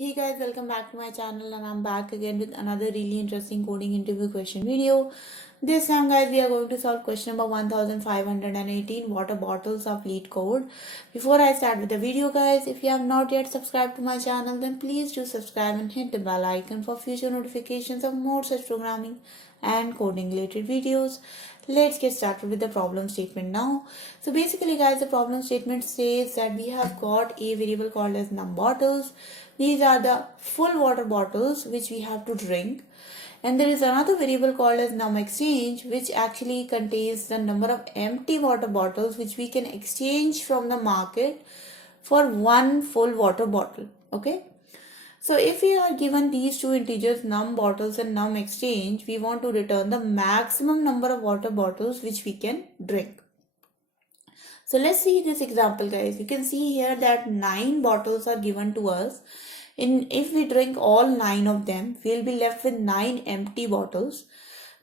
Hey guys, welcome back to my channel and I'm back again with another really interesting coding interview question video. This time guys, we are going to solve question number 1518, water bottles of Leetcode. Before I start with the video guys, if you have not yet subscribed to my channel, then please do subscribe and hit the bell icon for future notifications of more such programming and coding related videos. Let's get started with the problem statement now. So basically guys, the problem statement says that we have got a variable called as num bottles. These are the full water bottles which we have to drink. And there is another variable called as num exchange, which actually contains the number of empty water bottles which we can exchange from the market for one full water bottle. Okay. So if we are given these two integers, num bottles and num exchange, we want to return the maximum number of water bottles which we can drink. So let's see this example guys. You can see here that 9 bottles are given to us. If we drink all 9 of them, we'll be left with 9 empty bottles.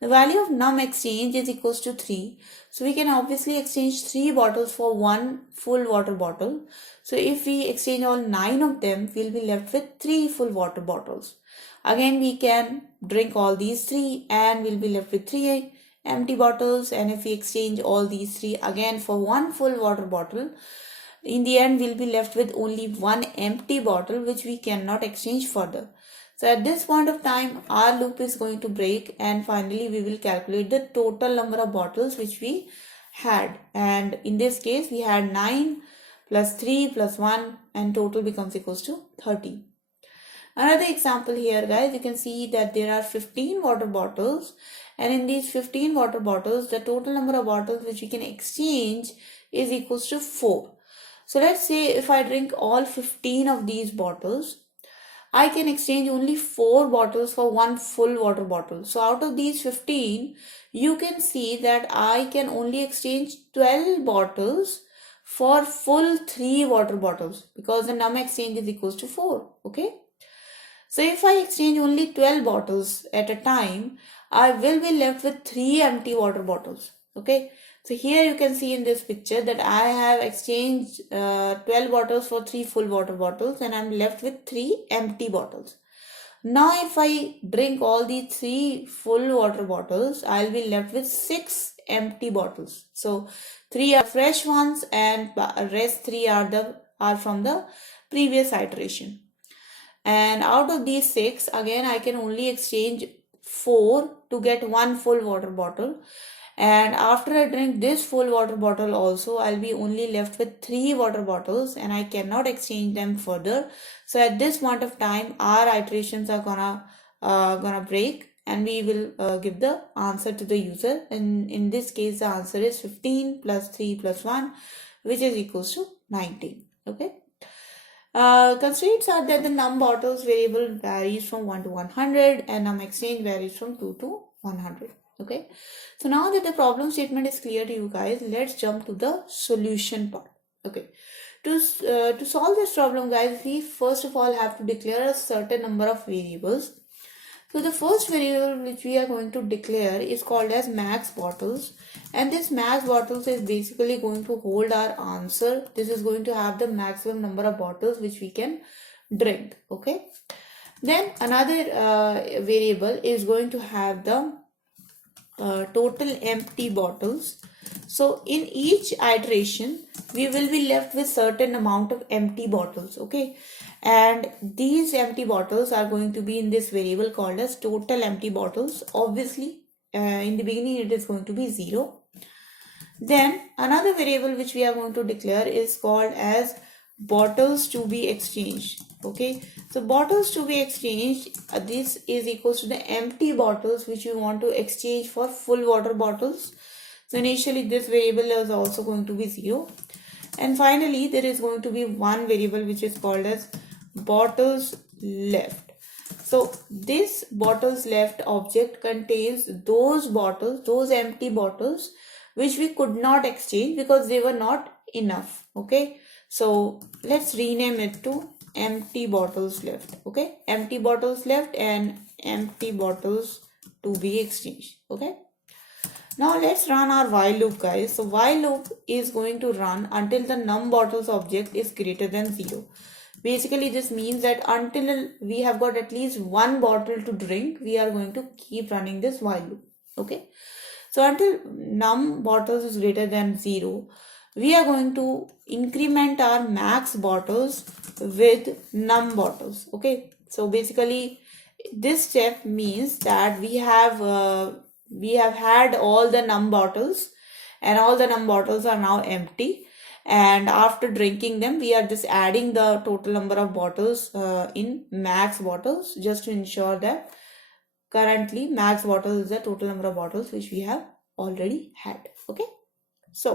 The value of num exchange is equals to 3. So we can obviously exchange 3 bottles for one full water bottle. So if we exchange all 9 of them, we'll be left with 3 full water bottles. Again, we can drink all these 3 and we'll be left with 3 empty bottles. And if we exchange all these 3 again for one full water bottle, in the end we'll be left with only one empty bottle which we cannot exchange further. So at this point of time, our loop is going to break and finally we will calculate the total number of bottles which we had. And in this case, we had 9 plus 3 plus 1 and total becomes equals to 30. Another example here guys, you can see that there are 15 water bottles, and in these 15 water bottles, the total number of bottles which we can exchange is equals to 4. So let's say if I drink all 15 of these bottles, I can exchange only 4 bottles for one full water bottle. So out of these 15, you can see that I can only exchange 12 bottles for full 3 water bottles because the num exchange is equals to 4. Okay. So if I exchange only 12 bottles at a time, I will be left with 3 empty water bottles. Okay. So here you can see in this picture that I have exchanged 12 bottles for 3 full water bottles and I'm left with 3 empty bottles. Now if I drink all these 3 full water bottles, I'll be left with 6 empty bottles. So 3 are fresh ones and rest 3 are from the previous iteration. And out of these 6, again I can only exchange 4 to get one full water bottle. And after I drink this full water bottle also, I'll be only left with 3 water bottles and I cannot exchange them further. So at this point of time, our iterations are gonna break and we will give the answer to the user. And in this case, the answer is 15 plus 3 plus 1, which is equals to 19. Okay. Constraints are that the num bottles variable varies from 1 to 100 and num exchange varies from 2 to 100. Okay, so now that the problem statement is clear to you guys, let's jump to the solution part. Okay, to solve this problem guys, we first of all have to declare a certain number of variables. So the first variable which we are going to declare is called as max bottles, and this max bottles is basically going to hold our answer. This is going to have the maximum number of bottles which we can drink. Okay, then another variable is going to have the total empty bottles. So in each iteration we will be left with certain amount of empty bottles. Okay, and these empty bottles are going to be in this variable called as total empty bottles. Obviously in the beginning it is going to be 0. Then another variable which we are going to declare is called as bottles to be exchanged. Okay, so bottles to be exchanged, this is equals to the empty bottles which you want to exchange for full water bottles. So initially this variable is also going to be 0. And finally there is going to be one variable which is called as bottles left. So this bottles left object contains those bottles, those empty bottles which we could not exchange because they were not enough. Okay, so let's rename it to empty bottles left. Okay, empty bottles left and empty bottles to be exchanged. Okay, now let's run our while loop guys. So while loop is going to run until the num bottles object is greater than 0. Basically, this means that until we have got at least one bottle to drink, we are going to keep running this while loop. Okay. So until num bottles is greater than 0, we are going to increment our max bottles with num bottles. Okay. So basically, this step means that we have had all the num bottles, and all the num bottles are now empty, and after drinking them we are just adding the total number of bottles in max bottles, just to ensure that currently max bottle is the total number of bottles which we have already had. Okay, so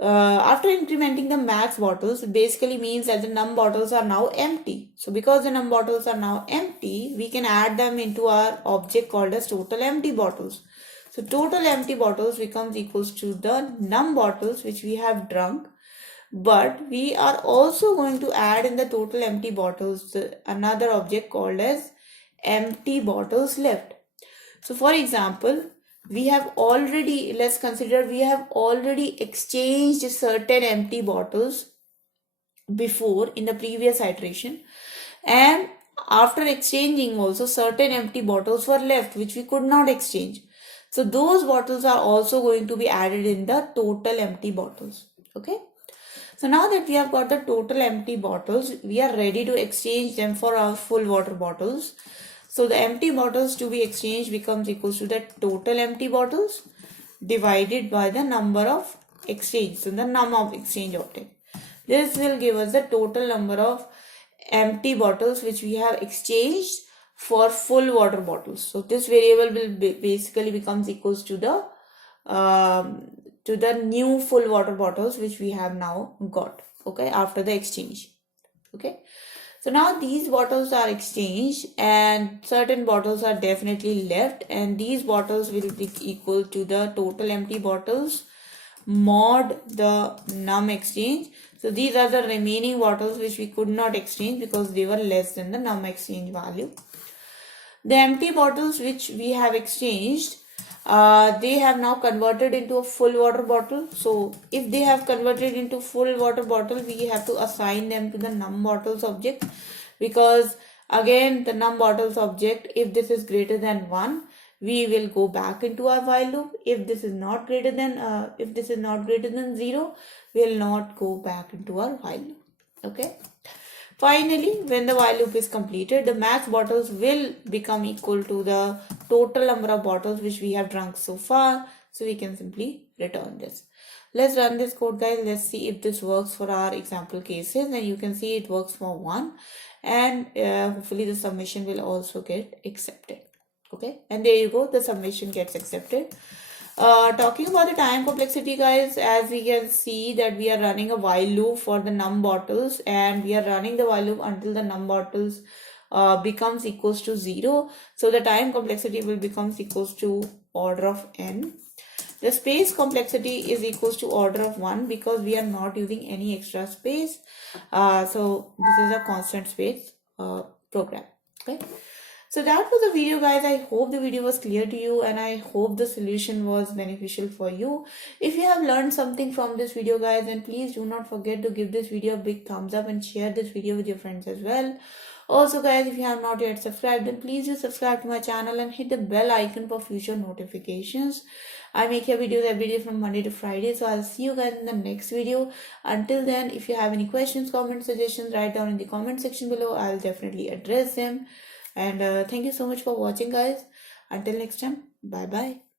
after incrementing the max bottles, it basically means that the num bottles are now empty. So because the num bottles are now empty, we can add them into our object called as total empty bottles. So total empty bottles becomes equals to the num bottles which we have drunk, but we are also going to add in the total empty bottles another object called as empty bottles left. So for example, we have already, let's consider we have already exchanged certain empty bottles before in the previous iteration, and after exchanging also certain empty bottles were left which we could not exchange. So those bottles are also going to be added in the total empty bottles. Okay. So now that we have got the total empty bottles, we are ready to exchange them for our full water bottles. So the empty bottles to be exchanged becomes equals to the total empty bottles divided by the number of exchange. So the num of exchange obtained. This will give us the total number of empty bottles which we have exchanged for full water bottles. So this variable will basically becomes equals to the new full water bottles which we have now got. Okay, after the exchange. Okay. So now these bottles are exchanged and certain bottles are definitely left, and these bottles will be equal to the total empty bottles mod the num exchange. So these are the remaining bottles which we could not exchange because they were less than the num exchange value. The empty bottles which we have exchanged, they have now converted into a full water bottle. So if they have converted into full water bottle, we have to assign them to the num bottles object, because again the num bottles object, if this is greater than 1, we will go back into our while loop. If this is not greater than 0, we will not go back into our while loop. Okay. Finally, when the while loop is completed, the max bottles will become equal to the total number of bottles which we have drunk so far. So we can simply return this. Let's run this code, guys. Let's see if this works for our example cases. And you can see it works for 1. And hopefully the submission will also get accepted. Okay. And there you go. The submission gets accepted. Talking about the time complexity, guys, as we can see that we are running a while loop for the num bottles, and we are running the while loop until the num bottles becomes equals to 0. So the time complexity will becomes equals to order of n. The space complexity is equals to order of 1 because we are not using any extra space. So this is a constant space program. Okay. So that was the video, guys. I hope the video was clear to you, and I hope the solution was beneficial for you. If you have learned something from this video, guys, then please do not forget to give this video a big thumbs up and share this video with your friends as well. Also, guys, if you have not yet subscribed, then please do subscribe to my channel and hit the bell icon for future notifications. I make your videos every day from Monday to Friday, so I'll see you guys in the next video. Until then, if you have any questions, comments, suggestions, write down in the comment section below. I'll definitely address them. And thank you so much for watching, guys. Until next time, bye bye.